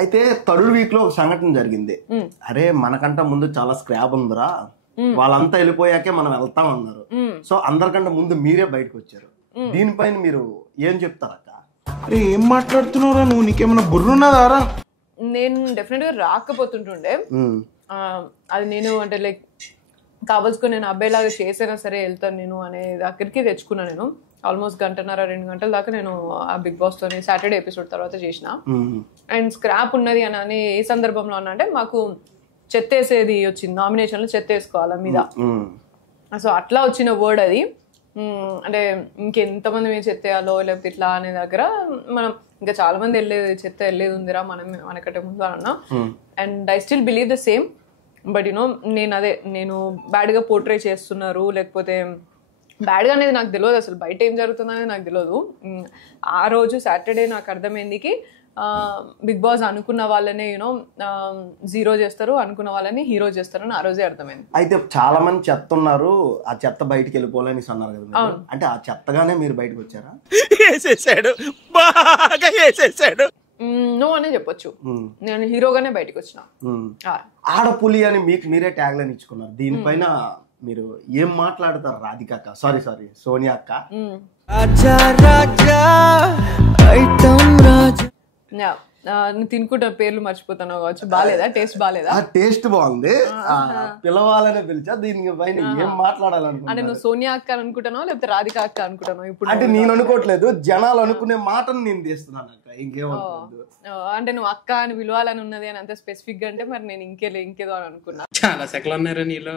అయితే third week లో ఒక సంఘటన జరిగింది. అరే మనకంట ముందు చాలా స్క్రాప్ ఉందిరా, వాళ్ళంతా వెళ్ళిపోయాకే మనం వెళ్తాం అన్నారు. సో అందరికంటే ముందు మీరే బయటకు వచ్చారు. దీనిపైన మీరు ఏం చెప్తారక్క? అరే ఏం మాట్లాడుతున్నారా నువ్వు? నీకేమన్నా బుర్రున్నదారా? నేను డెఫినెట్ గా రాకపోతుంటుండే. అది నేను అంటే లైక్ కావాల్సుకుని నేను అబ్బాయిలాగా చేసైనా సరే వెళ్తాను నేను అనే దగ్గరికి తెచ్చుకున్నా. నేను ఆల్మోస్ట్ 1.5-2 గంటల దాకా నేను ఆ బిగ్ బాస్ తోని సాటర్డే ఎపిసోడ్ తర్వాత చేసిన. అండ్ స్క్రాప్ ఉన్నది అని ఏ సందర్భంలో అన్నా అంటే మాకు చెత్త వేసేది వచ్చింది, నామినేషన్లో చెత్త వేసుకోవాలా మీద. సో అట్లా వచ్చిన వర్డ్ అది. అంటే ఇంకెంతమంది మేము చెత్త వేయాలో లేకపోతే ఇట్లా అనే దగ్గర మనం ఇంకా చాలా మంది చెత్త వెళ్ళేది ఉందిరా మనకంటే ముందు అన్నా. And I still believe the same. But you know నేను బ్యాడ్గా పోర్ట్రే చేస్తున్నారు లేకపోతే బ్యాడ్గా అనేది నాకు తెలియదు, అసలు బయట ఏం జరుగుతుందనేది నాకు తెలియదు. ఆ రోజు సాటర్డే నాకు అర్థమైందికి బిగ్ బాస్ అనుకున్న వాళ్ళనే యూనో జీరో చేస్తారు, అనుకున్న వాళ్ళని హీరో చేస్తారు అని ఆ రోజే అర్థమైంది. అయితే చాలా మంది చెత్త ఉన్నారు, ఆ చెత్త బయటకు వెళ్ళిపోవాలని అన్నారు కదా, అంటే ఆ చెత్తగానే మీరు బయటకు వచ్చారా? నో అనే చెప్పొచ్చు, నేను హీరోగానే బయటకు వచ్చిన. ఆడపులి అని మీకు మీరే ట్యాగ్ లైన్ ఇచ్చుకున్నారు. దీనిపైన మీరు ఏం మాట్లాడతారు? రాధిక అక్క, సారీ సోనియా అక్క. తినుకుంటా పేర్లు మర్చిపోతాను కావచ్చు. బాగాలేదా? టేస్ట్ బాగాలేదా? టేస్ట్ బాగుంది, పిలవాలనే పిలిచా. దీనికి పైన ఏం మాట్లాడాలనుకుంటా? అంటే నువ్వు సోనియా అక్క అనుకుంటానో లేకపోతే రాధిక అక్క అనుకుంటానో? ఇప్పుడు అంటే నేను అనుకోవట్లేదు, జనాలు అనుకునే మాటను నేను తీస్తున్నాను అక్క, ఇంకేమనుకోవద్దు. అంటే నువ్వు అక్క అని పిలవాలని ఉన్నది అని అంత స్పెసిఫిక్ గా అంటే మరి నేను ఇంకేదో అని అనుకున్నా. చాలా సెకలు ఉన్నారా నీలో?